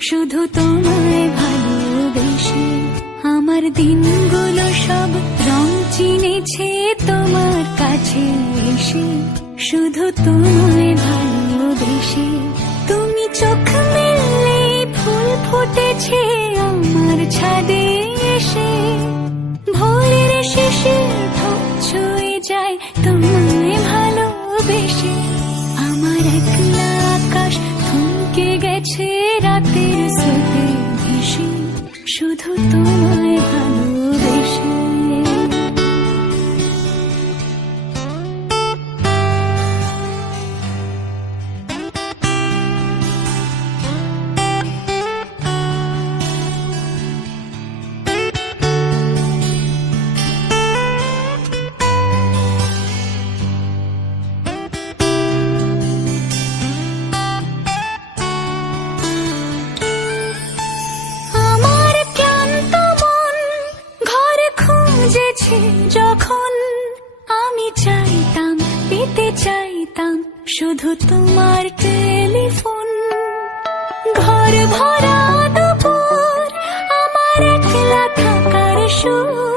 শুধু তোমায় ভালোবেসে। আমার দিনগুলো সব রং চিনেছে তোমার কাছে এসে, শুধু তোমায় ভালোবেসে। তুমি চোখ মেললে ফুল ফুটেছে আমার ছাদে এসে, ভোরের শেষে ঠোঁট ছুঁয়ে যায় তোমায় ভালোবেসে। আমার একলা আকাশ থমকে গেছে রাতের স্রোতে ভেসে, শুধু তোমায় ভালোবেসে। যখন আমি চাইতাম, পেতে চাইতাম শুধু তোমার টেলিফোন। ঘর ভরা দুপুর, আমার একলা থাকার সুর।